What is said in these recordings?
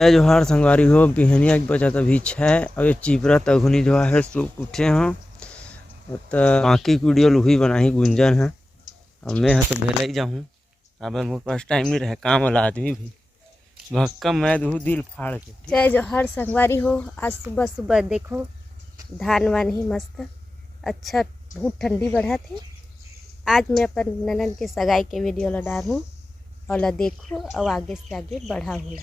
जोहार संगवारी हो बिहनिया के बजा अभी 6 और ये चिबरा तघुनी जो है सुख उठे हैं तो बाकी वीडियो लुही बनाही गुंजन है और मैं तो भेल ही जाऊँ। अब मेरे पास टाइम नहीं रहे, काम वाला आदमी भी भक्का मैं दू दिल फाड़ के। जय जोहार संगवारी हो। आज सुबह सुबह देखो धान वान ही मस्त अच्छा, बहुत ठंडी बढ़ा थे। आज मैं अपन ननन के सगाई के वीडियो ला डालूँ और ला देखो और आगे से आगे बढ़ा हुआ।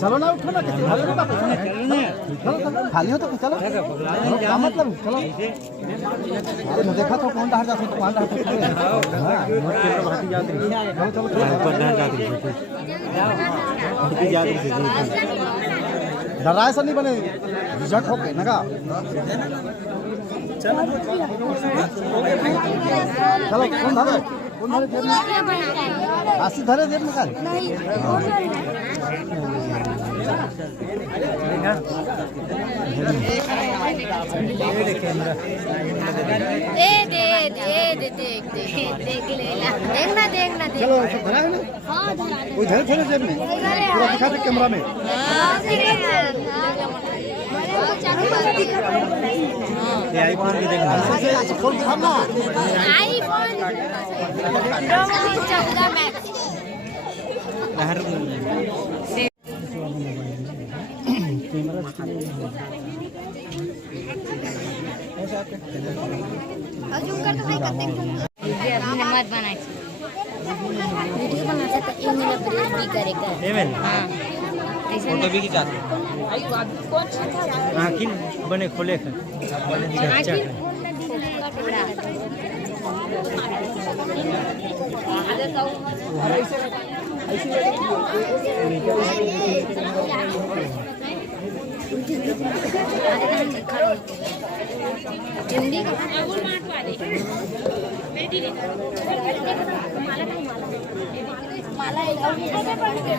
चलो ना उठो ना, खाली हो तो चलो, क्या मतलब चलो। अरे मैं देखा तो कौन बाहर जाते तो कौन बाहर डराए से नहीं बने झट हो के नगा। चलो कौन धरे जेब में, आसी धरे जेब में काल देखना चलो धरा है ना, कोई धरे थे जेब में पूरा दिखा दे कैमरा में। आईफोन भी देखना, फोन दिखाना, आईफोन 14 मैक्स। मत बनाए वीडियो बनाते तो ये मेरा ब्रेक भी करेगा। हाँ फोटो भी खिंचाते आखिर बने खोले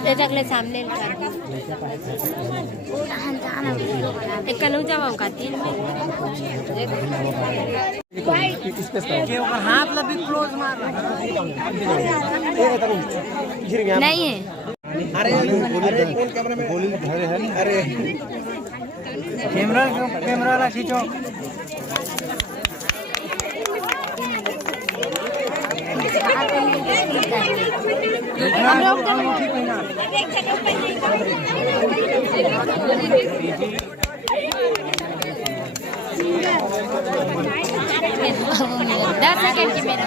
त्याच्याकडे सामने एक कलू जावा का 3 हाथ लगी क्लोज मार नहीं है। अरे कैमरा में गोली धरे है। अरे कैमरा ला खींचो। दस सेकंड की मेरा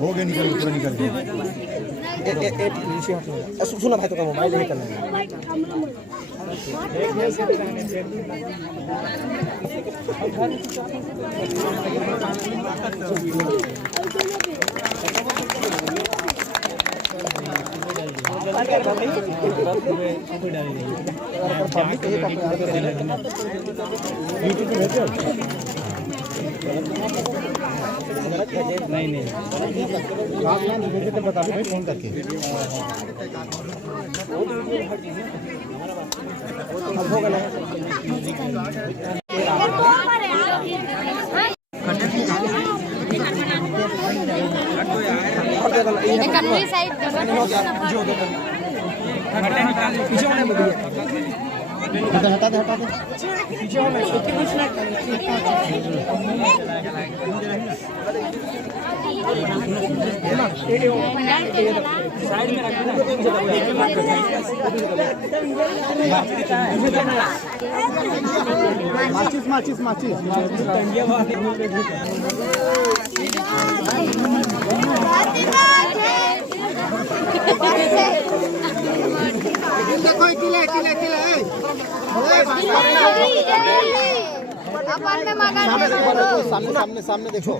हो गया, निकल पूरा निकल गया। सुना भाई तो का मोबाइल लेके करना है। नहीं बता दो भाई फोन करके। हटा दे माचिस माचिस माचिस देखो इकिले सामने सामने सामने देखो